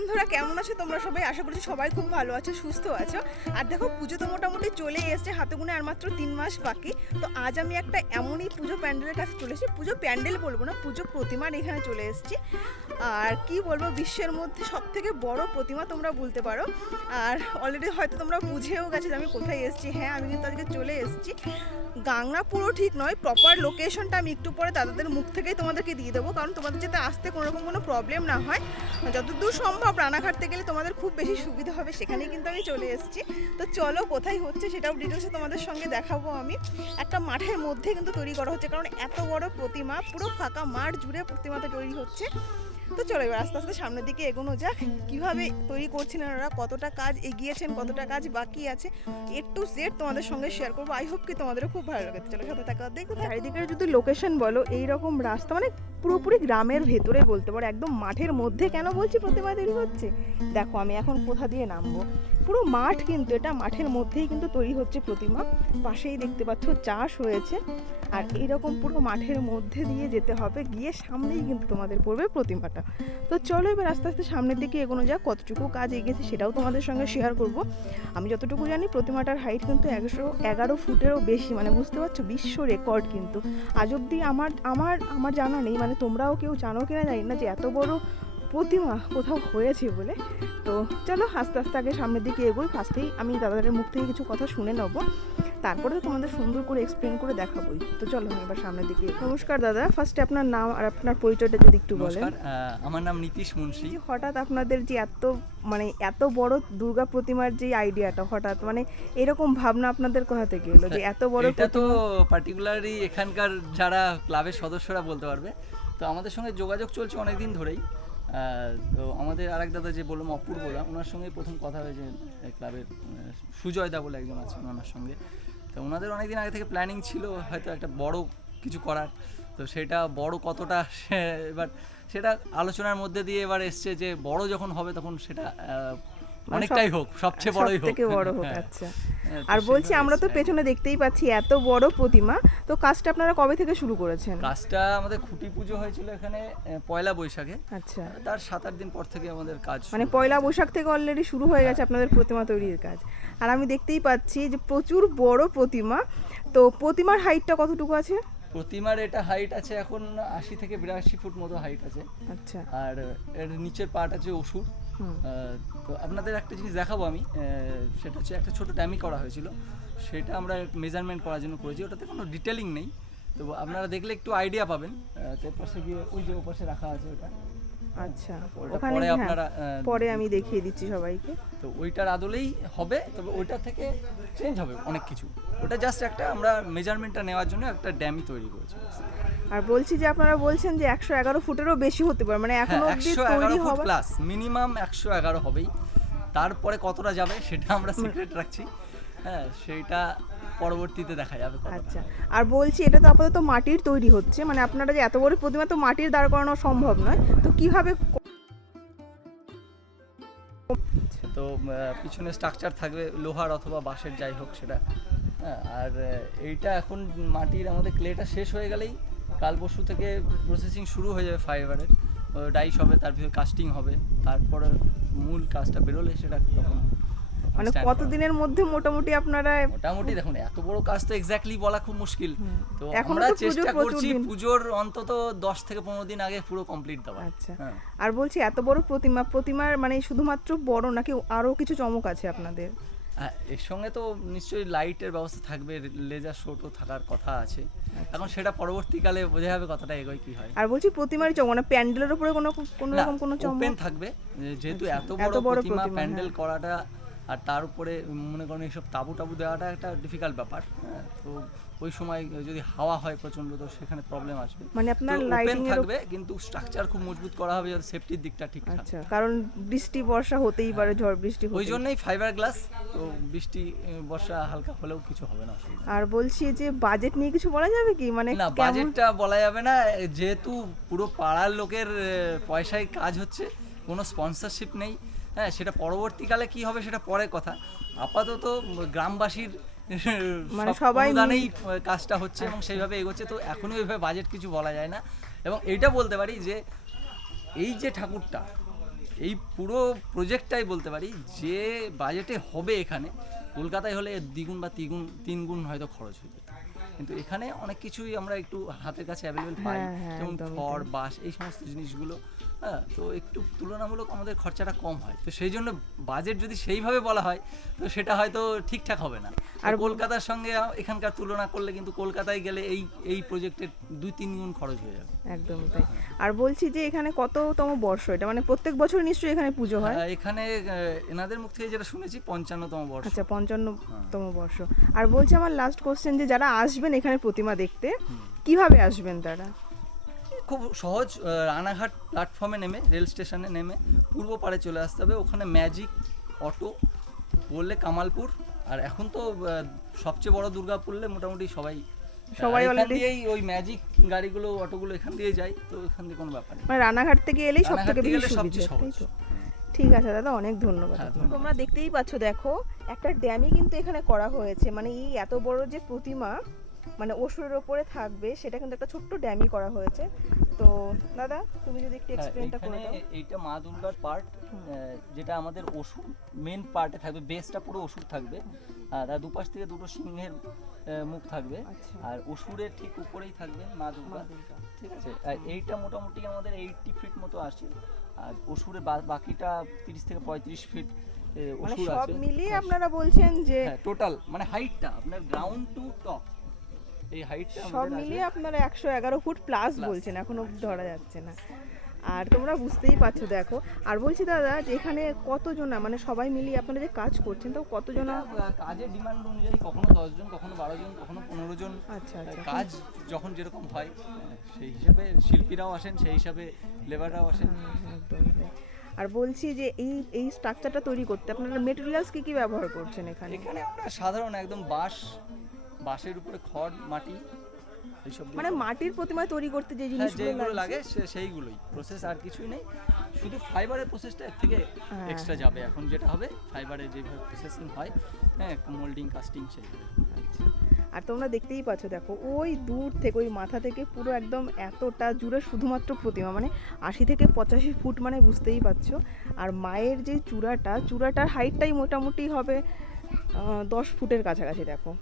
বন্ধুরা, কেমন আছো তোমরা সবাই? আশা করছি সবাই খুব ভালো আছো, সুস্থ আছো। আর দেখো, পুজো তো মোটামুটি চলেই এসছে, হাতে গুনে আর মাত্র 3 মাস বাকি। তো আজ আমি একটা এমনই পুজো প্যান্ডেলের কাছে চলে এসেছি, পুজো প্যান্ডেল বলবো না, পুজো প্রতিমার এখানে চলে এসেছি। আর কি বলবো, বিশ্বের মধ্যে সব থেকে বড় প্রতিমা তোমরা বলতে পারো। আর অলরেডি হয়তো তোমরা বুঝেও গেছো যে আমি কোথায় এসেছি। হ্যাঁ, আমি কিন্তু আজকে চলে এসেছি গাংনা, পুরো ঠিক নয়, প্রপার লোকেশনটা আমি একটু পরে দাদাদের মুখ থেকেই তোমাদেরকে দিয়ে দেবো, কারণ তোমাদের যাতে আসতে কোনো রকম কোনো প্রবলেম না হয়। যতদূর সম্ভব রানাঘাটতে গেলে তোমাদের খুব বেশি সুবিধা হবে, সেখানেই কিন্তু আমি চলে এসেছি। তো চলো, কোথায় হচ্ছে সেটাও ডিটেলসে তোমাদের সঙ্গে দেখাবো। আমি একটা মাঠের মধ্যে কিন্তু তৈরি করা হচ্ছে, কারণ এত বড় প্রতিমা, পুরো ফাঁকা মাঠ জুড়ে প্রতিমাটা তৈরি হচ্ছে। তো চলো এবার আস্তে আস্তে সামনের দিকে এগোনো যাক। কীভাবে তৈরি করছেন ওরা, কতটা কাজ এগিয়েছেন, কতটা কাজ বাকি আছে, এ টু জেড তোমাদের সঙ্গে শেয়ার করবো। আই হোপ কি তোমাদেরও খুব ভালো লাগে। চলো সাথে থাকা দেখো। চারিদিকের যদি লোকেশন বলো, এইরকম রাস্তা মানে পুরোপুরি গ্রামের ভেতরে বলতে পারো, একদম মাঠের মধ্যে। কেন বলছি প্রতিমা তৈরি হচ্ছে, দেখো আমি এখন কোথা দিয়ে নামবো। পুরো মাঠ, কিন্তু এটা মাঠের মধ্যেই কিন্তু তৈরি হচ্ছে প্রতিমা। পাশেই দেখতে পাচ্ছ চাষ হয়েছে, আর এইরকম পুরো মাঠের মধ্যে দিয়ে যেতে হবে, গিয়ে সামনেই কিন্তু তোমাদের পড়বে প্রতিমাটা। তো চলো এবার আস্তে আস্তে সামনের দিকে এগোনো যাক। কতটুকু কাজ এগিয়েছে সেটাও তোমাদের সঙ্গে শেয়ার করব। আমি যতটুকু জানি প্রতিমাটার হাইট কিন্তু 111 ফুটেরও বেশি, মানে বুঝতে পারছো, বিশ্ব রেকর্ড কিন্তু। আজ অব্দি আমার জানা নেই, মানে তোমরাও কেউ জানো কিনা জানি না, যে এত বড় প্রতিমা কোথাও হয়েছে বলে। তো চলো আস্তে আস্তে আগে সামনের দিকে এগোই। ফার্স্টেই আমি দাদাদের মুখ থেকে কিছু কথা শুনে নেবো, তারপরে তো তোমাদের সুন্দর করে এক্সপ্লেন করে দেখাবোই। তো চলো এবার সামনের দিকে। নমস্কার দাদা, ফার্স্টে আপনার নাম আর আপনার পরিচয়টা যদি একটু বলেন। আমার নাম নীতিশ মুন্সি। হঠাৎ আপনাদের যে এত বড় দুর্গা প্রতিমার যে আইডিয়াটা, হঠাৎ মানে এরকম ভাবনা আপনাদের কোথা থেকে এলো যে এত বড়? এটা তো পার্টিকুলারলি এখানকার যারা ক্লাবের সদস্যরা বলতে পারবে। তো আমাদের সঙ্গে যোগাযোগ চলছে অনেক দিন ধরেই। তো আমাদের আরেক দাদা যে বললাম, অপূর্বদা, ওনার সঙ্গে প্রথম কথা হয়েছে ক্লাবের সুজয়দা বলে একজন আছেন, ওনার সঙ্গে। তো ওনাদের অনেক দিন আগে থেকে প্ল্যানিং ছিল হয়তো একটা বড় কিছু করার। তো সেটা বড় কতটা, এবার সেটা আলোচনার মধ্যে দিয়ে এবার এসছে যে বড় যখন হবে তখন সেটা অনেকটাই হোক, সবচেয়ে বড়ই হোক, থেকে বড় হোক। আচ্ছা, আর বলছি আমরা তো পেছনে দেখতেই পাচ্ছি এত বড় প্রতিমা, তো কাজটা আপনারা কবে থেকে শুরু করেছেন? কাজটা আমাদের খুঁটি পুজো হয়েছিল এখানে পয়লা বৈশাখে। আচ্ছা, তার 7-8 দিন পর থেকে আমাদের কাজ, মানে পয়লা বৈশাখ থেকে অলরেডি শুরু হয়ে গেছে আপনাদের প্রতিমা তৈরির কাজ। আর আমি দেখতেই পাচ্ছি যে প্রচুর বড় প্রতিমা। তো প্রতিমার হাইটটা কতটুকু আছে? প্রতিমার এটা হাইট আছে এখন 80 থেকে 82 ফুট মতো হাইট আছে। আচ্ছা, আর এর নিচের পার্ট আছে অসুর। তো আপনাদের একটা জিনিস দেখাবো আমি, সেটা হচ্ছে একটা ছোট ড্যামি করা হয়েছিল, সেটা আমরা মেজারমেন্ট করার জন্য করেছি। ওটাতে কোনো ডিটেলিং নেই, তো আপনারা দেখলে একটু আইডিয়া পাবেন। তার পাশে গিয়ে ওই যে ওপাশে রাখা আছে ওটা। আচ্ছা, ওখানে আপনারা পরে আমি দেখিয়ে দিচ্ছি সবাইকে। তো ওইটার আদলেই হবে, তবে ওইটা থেকে চেঞ্জ হবে অনেক কিছু। ওটা জাস্ট একটা আমরা মেজারমেন্টটা নেওয়ার জন্য একটা ড্যামি তৈরি করেছি। আর বলছি যে আপনারা বলছেন যে 111 ফুটেরও বেশি হতে পারে, মানে এখনো অবধি তৈরি হবে প্লাস মিনিমাম 111 হবেই। তারপরে কতটা যাবে সেটা আমরা সিক্রেট রাখছি। হ্যাঁ, সেইটা পরবর্তীতে দেখা যাবে। আচ্ছা, আর বলছি এটা তো আপাতত মাটির তৈরি হচ্ছে, মানে আপনারা যে এত বড় প্রতিমা তো মাটির দাঁড় করানো সম্ভব নয়, তো কিভাবে? তো পিছনে স্ট্রাকচার থাকবে লোহার অথবা বাঁশের, যাই হোক সেটা। হ্যাঁ, আর এইটা এখন মাটির আমাদের ক্লেটা শেষ হয়ে গেলেই কাল পরশু থেকে প্রসেসিং শুরু হয়ে যাবে ফাইবারের। ডাইস হবে, তার ভিতরে কাস্টিং হবে, তারপরে মূল কাজটা বেরোলে সেটা তখন। মানে কতদিনের মধ্যে মোটামুটি আপনারা? মোটামুটি দেখুন, এত বড় কাজ তো এক্স্যাক্টলি বলা খুব মুশকিল। তো আমরা চেষ্টা করছি পুজোর অন্তত 10 থেকে 15 দিন আগে পুরো কমপ্লিট দেওয়া। আচ্ছা, আর বলছি এত বড় প্রতিমার মানে শুধুমাত্র বড় নাকি আরো কিছু চমক আছে আপনাদের? এর সঙ্গে তো নিশ্চয়ই লাইটের ব্যবস্থা থাকবে, লেজার শোটও থাকার কথা আছে। এখন সেটা পরবর্তীকালে বোঝা যাবে কতটা এগোয় কি হয়। আর বলছি প্রতিমার চমক, মানে প্যান্ডেলের উপরে কোনো রকম কোনো চমক? ওপেন থাকবে, যেহেতু এত বড় প্রতিমা, প্যান্ডেল করাটা আর তার উপরে মনে করেন এইসব তাবু দেওয়াটা একটা ডিফিকাল্ট ব্যাপার। তো ওই সময় যদি হাওয়া হয় প্রচন্ড, তো সেখানে প্রবলেম আসবে। মানে আপনার লাইটিং থাকবে, কিন্তু স্ট্রাকচার খুব মজবুত করা হবে যাতে সেফটির দিকটা ঠিক থাকে। আচ্ছা, কারণ বৃষ্টি বর্ষা হতেই পারে, ঝড় বৃষ্টি, ওই জন্যই ফাইবার গ্লাস। তো বৃষ্টি বর্ষা হালকা হলেও কিছু হবে না। আর বলছি যে বাজেট নিয়ে কিছু বলা যাবে কি? মানে না, বাজেটটা বলা যাবে না, যেহেতু পুরো পাড়ার লোকের পয়সায় কাজ হচ্ছে, কোনো স্পন্সরশিপ নেই। হ্যাঁ, সেটা পরবর্তীকালে কি হবে সেটা পরের কথা। আপাতত গ্রামবাসীর মানে সবাই জানেই কাজটা হচ্ছে এবং সেইভাবে এগোচ্ছে। তো এখনই ওইভাবে বাজেট কিছু বলা যায় না। এবং এইটা বলতে পারি যে এই যে ঠাকুরটা, এই পুরো প্রজেক্টটাই বলতে পারি যে বাজেটে হবে এখানে, কলকাতায় হলে এর দ্বিগুণ বা তিন গুণ হয়তো খরচ হয়ে যেত। কিন্তু এখানে অনেক কিছুই আমরা একটু হাতের কাছে অ্যাভেলেবেল পাই, যেমন খড়, বাঁশ, এই সমস্ত জিনিসগুলো। হ্যাঁ, তো একটু তুলনামূলক আমাদের খরচাটা কম হয়, তো সেই জন্য বাজেট যদি সেইভাবে বলা হয় তো সেটা হয়তো ঠিকঠাক হবে না। আর কলকাতার সঙ্গে এখানকার তুলনা করলে কিন্তু কলকাতায় গেলে এই প্রজেক্টের 2-3 গুণ খরচ হয়ে যাবে। একদম তাই। আর বলছি যে এখানে কততম বর্ষ এটা, মানে প্রত্যেক বছর নিশ্চয়ই এখানে পুজো হয়? এখানে এনাদের মুখ থেকে যেটা শুনেছি 55তম বর্ষ। আচ্ছা, 55তম বর্ষ। আর বলছি আমার লাস্ট কোশ্চেন, যে যারা আসবেন এখানে প্রতিমা দেখতে কিভাবে আসবেন তারা? খুব সহজ, রানাঘাট প্ল্যাটফর্মে নেমে, রেল স্টেশনে নেমে পূর্ব পাড়ে চলে আসতে হবে। ওখানে ম্যাজিক অটো বললে কামালপুর, আর এখন তো সবচেয়ে বড় দুর্গাপুরলে মোটামুটি সবাই অলরেডি ওই ম্যাজিক গাড়িগুলো, অটোগুলো এখান দিয়ে যায়, তো এখান দিয়ে কোনো ব্যাপার নেই। মানে রানাঘাট থেকে এলেই সব থেকে বেশি সুবিধা, সবচেয়ে সহজ। তাই তো? ঠিক আছে দাদা, অনেক ধন্যবাদ। তোমরা দেখতেই পাচ্ছ, দেখো একটা ড্যামই কিন্তু এখানে করা হয়েছে। মানে এই এত বড় যে প্রতিমা মানে অসুরের ওপরে থাকবে, সেটা কিন্তু একটা ছোট্ট ড্যামই করা হয়েছে। তো দাদা তুমি যদি একটু এক্সপ্লেইনটা করে দাও। এইটা মা দুর্গার পার্ট, যেটা আমাদের অসুর মেন পার্টে থাকবে, বেসটা পুরো অসুর থাকবে, আর তার দুপাশ থেকে দুটো সিংহের মুখ থাকবে, আর অসুরের ঠিক উপরেই থাকবে মা দুর্গা। ঠিক আছে, আর এইটা মোটামুটি আমাদের 80 ফিট মতো আসে, আর অসুরের বাকিটা 30 থেকে 35 ফিট মানে অসুর সব আছে। মিলিয়ে আপনারা বলছেন যে টোটাল মানে হাইটটা আপনার গ্রাউন্ড টু টপ, এই হাইটটা সব মিলিয়ে আপনারা 111 ফুট প্লাস বলছেন, এখনো ধরা যাচ্ছে না। আর তোমরা বুঝতেই পারছো, দেখো। আর বলছি দাদা যে এখানে কতজন, মানে সবাই মিলিয়ে আপনারা যে কাজ করছেন, তো কতজন? কাজের ডিমান্ড অনুযায়ী কখনো 10 জন, কখনো 12 জন, কখনো 15 জন। আচ্ছা আচ্ছা। কাজ যখন যেরকম হয় সেই হিসাবে শিল্পীরাও আসেন, সেই হিসাবে লেবাররাও আসেন। একদম। আর বলছি যে এই স্ট্রাকচারটা তৈরি করতে আপনারা মেটেরিয়ালস কি ব্যবহার করছেন এখানে? এখানে আমরা সাধারণ একদম বাঁশের উপরে খড়, মাটি, এইসব, মানে মাটির প্রতিমা তৈরি করতে যে জিনিসগুলো লাগে সেইগুলোই প্রসেস, আর কিছুই নেই। শুধু ফাইবারের প্রসেসটা এর থেকে এক্সট্রা যাবে। এখন যেটা হবে ফাইবারের যেভাবে প্রসেসিং হয়, হ্যাঁ, মোল্ডিং, কাস্টিং, সেইভাবে। আচ্ছা। আর তোমরা দেখতেই পাচ্ছ, দেখো ওই দূর থেকে, ওই মাথা থেকে পুরো একদম এতটা জুড়ে শুধুমাত্র প্রতিমা, মানে 80 থেকে 85 ফুট, মানে বুঝতেই পারছো। আর মায়ের যে চূড়াটার হাইটটাই মোটামুটি হবে 10 ফুটের কাছাকাছি। দেখো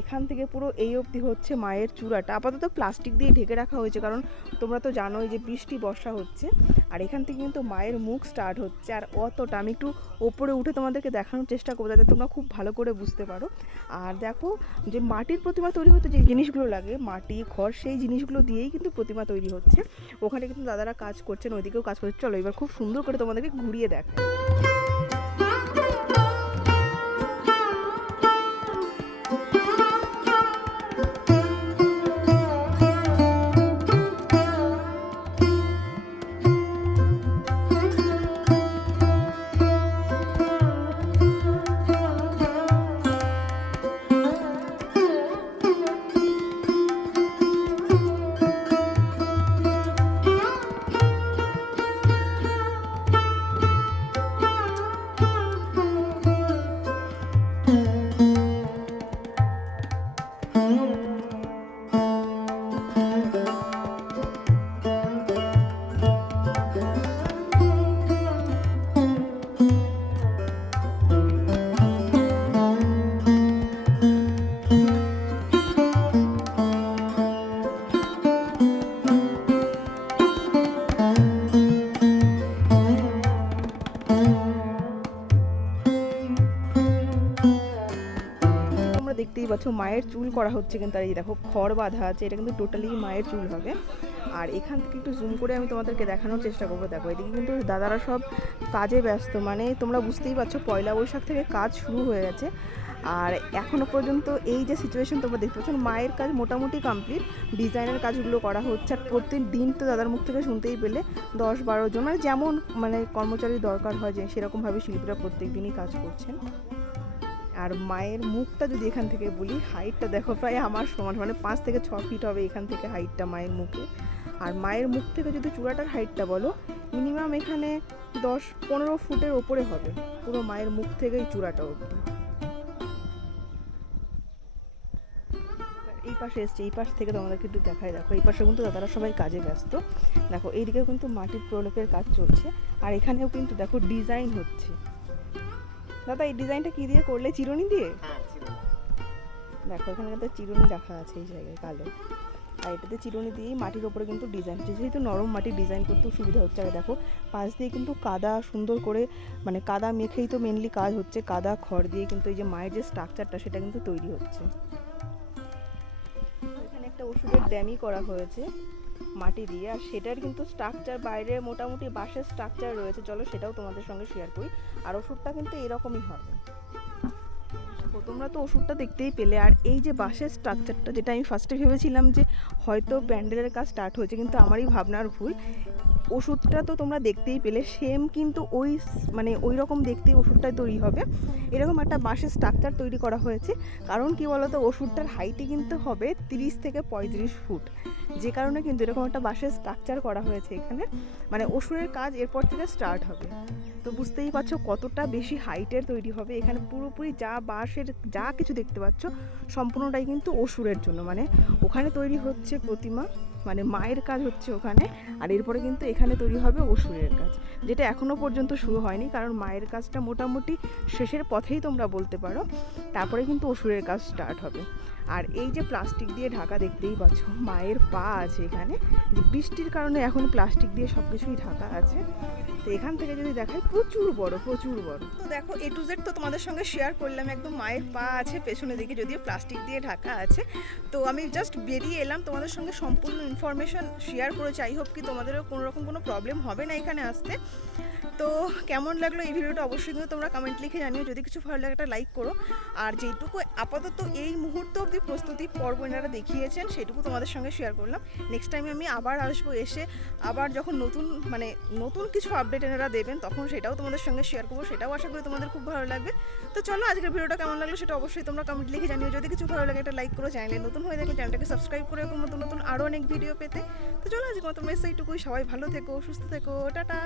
এখান থেকে পুরো এই অবধি হচ্ছে মায়ের চূড়াটা। আপাতত প্লাস্টিক দিয়ে ঢেকে রাখা হয়েছে, কারণ তোমরা তো জানোই যে বৃষ্টি বর্ষা হচ্ছে। আর এখান থেকে কিন্তু মায়ের মুখ স্টার্ট হচ্ছে। আর অতটা আমি একটু ওপরে উঠে তোমাদেরকে দেখানোর চেষ্টা করবো, যাতে তোমরা খুব ভালো করে বুঝতে পারো। আর দেখো যে মাটির প্রতিমা তৈরি হতে যে জিনিসগুলো লাগে, মাটি, খড়, সেই জিনিসগুলো দিয়েই কিন্তু প্রতিমা তৈরি হচ্ছে। ওখানে কিন্তু দাদারা কাজ করছেন, ওইদিকেও কাজ করছে। চলো এবার খুব সুন্দর করে তোমাদেরকে ঘুরিয়ে দেখাই। দেখতেই পাচ্ছ মায়ের চুল করা হচ্ছে, কিন্তু আর এই দেখো খড় বাঁধা আছে, এটা কিন্তু টোটালি মায়ের চুল হবে। আর এখান থেকে একটু জুম করে আমি তোমাদেরকে দেখানোর চেষ্টা করবো। দেখো এদিকে কিন্তু দাদারা সব কাজে ব্যস্ত, মানে তোমরা বুঝতেই পারছো পয়লা বৈশাখ থেকে কাজ শুরু হয়ে গেছে। আর এখনও পর্যন্ত এই যে সিচুয়েশন তোমরা দেখতে পাচ্ছ, মায়ের কাজ মোটামুটি কমপ্লিট, ডিজাইনের কাজগুলো করা হচ্ছে। আর প্রত্যেক দিন তো দাদার মুখ থেকে শুনতেই পেলে 10-12 জন, মানে যেমন মানে কর্মচারী দরকার হয়, যে সেরকমভাবে শিল্পীরা প্রত্যেক দিনই কাজ করছেন। আর মায়ের মুখটা যদি এখান থেকে বলি, হাইটটা দেখো প্রায় আমার সমান, মানে 5 থেকে 6 ফিট হবে এখান থেকে হাইটটা মায়ের মুখে। আর মায়ের মুখ থেকে যদি চূড়াটার হাইটটা বলো, মিনিমাম এখানে 10-15 ফুটের ওপরে হবে, পুরো মায়ের মুখ থেকে এই চূড়াটা অবধি। এই পাশে এসছে, এই পাশ থেকে তোমাদেরকে একটু দেখায়। দেখো এই পাশে কিন্তু দাদারা সবাই কাজে ব্যস্ত। দেখো এইদিকেও কিন্তু মাটির প্রলেপের কাজ চলছে, আর এখানেও কিন্তু দেখো ডিজাইন হচ্ছে। দাদা এই ডিজাইনটা কি দিয়ে করলে? চিরুনি দিয়ে? দেখো এখানে কিন্তু চিরুনি রাখা আছে এই জায়গায় কালো, আর এটাতে চিরুনি দিয়েই মাটির ওপরে কিন্তু ডিজাইন হচ্ছে, যেহেতু নরম মাটির ডিজাইন করতেও সুবিধা হচ্ছে। আর দেখো পাশ দিয়ে কিন্তু কাদা সুন্দর করে, মানে কাদা মেখেই তো মেনলি কাজ হচ্ছে, কাদা খড় দিয়ে কিন্তু এই যে মায়ের যে স্ট্রাকচারটা সেটা কিন্তু তৈরি হচ্ছে। এখানে একটা ওষুধের ড্যামি করা হয়েছে মাটি দিয়ে, আর সেটার কিন্তু স্ট্রাকচার বাইরে মোটামুটি বাঁশের স্ট্রাকচার রয়েছে। চলো সেটাও তোমাদের সঙ্গে শেয়ার করি। আর ওষুধটা কিন্তু এরকমই হবে। তোমরা তো ওষুধটা দেখতেই পেলে, আর এই যে বাঁশের স্ট্রাকচারটা, যেটা আমি ফার্স্টে ভেবেছিলাম যে হয়তো প্যান্ডেলের কাজ স্টার্ট হয়েছে, কিন্তু আমারই ভাবনার ভুল। ওষুধটা তো তোমরা দেখতেই পেলে সেম কিন্তু ওই মানে ওই রকম দেখতেই ওষুধটাই তৈরি হবে। এরকম একটা বাঁশের স্ট্রাকচার তৈরি করা হয়েছে। কারণ কি বলতো, ওষুধটার হাইটই কিন্তু হবে 30 থেকে 35 ফুট, যে কারণে কিন্তু এরকম একটা বাঁশের স্ট্রাকচার করা হয়েছে এখানে। মানে ওষুধের কাজ এরপর থেকে স্টার্ট হবে। তো বুঝতেই পারছো কতটা বেশি হাইটের তৈরি হবে। এখানে পুরোপুরি যা বাঁশের যা কিছু দেখতে পাচ্ছ সম্পূর্ণটাই কিন্তু অসুরের জন্য। মানে ওখানে তৈরি হচ্ছে প্রতিমা, মানে মায়ের কাজ হচ্ছে ওখানে, আর এরপরে কিন্তু এখানে তৈরি হবে অসুরের কাজ, যেটা এখনও পর্যন্ত শুরু হয়নি। কারণ মায়ের কাজটা মোটামুটি শেষের পথেই তোমরা বলতে পারো, তারপরে কিন্তু অসুরের কাজ স্টার্ট হবে। আর এই যে প্লাস্টিক দিয়ে ঢাকা দেখতেই পাচ্ছ, মায়ের পা আছে এখানে, যে বৃষ্টির কারণে এখন প্লাস্টিক দিয়ে সব কিছুই ঢাকা আছে। তো এখান থেকে যদি দেখায় প্রচুর বড়, প্রচুর বড়। তো দেখো A to Z তো তোমাদের সঙ্গে শেয়ার করলাম। একদম মায়ের পা আছে পেছনের দিকে, যদিও প্লাস্টিক দিয়ে ঢাকা আছে। তো আমি জাস্ট বেরিয়ে এলাম, তোমাদের সঙ্গে সম্পূর্ণ ইনফরমেশন শেয়ার করেছি। আই হোপ কি তোমাদেরও কোনো রকম কোনো প্রবলেম হবে না এখানে আসতে। তো কেমন লাগলো এই ভিডিওটা অবশ্যই কিন্তু তোমরা কমেন্ট লিখে জানিও। যদি কিছু ভালো লাগে একটা লাইক করো। আর যেটুকু আপাতত এই মুহূর্ত অবধি প্রস্তুতি পর্ব এনারা দেখিয়েছেন সেটুকু তোমাদের সঙ্গে শেয়ার করলাম। নেক্সট টাইমে আমি আবার আসবো, এসে আবার যখন নতুন কিছু আপডেট এনারা দেবেন তখন সেটাও তোমাদের সঙ্গে শেয়ার করবো। সেটাও আশা করি তোমাদের খুব ভালো লাগবে। তো চলো আজকের ভিডিওটা কেমন লাগলো সেটা অবশ্যই তোমরা কমেন্ট লিখে জানিও। যদি কিছু ভালো লাগে একটা লাইক করো, চ্যানেলে নতুন হয়ে থাকলে চ্যানেলটাকে সাবস্ক্রাইব করে এরকম নতুন আরও অনেক ভিডিও পেতে। তো চলো আজকে মতো মেসেজ এইটুকুই। সবাই ভালো থেকো, সুস্থ থেকো, টাটা।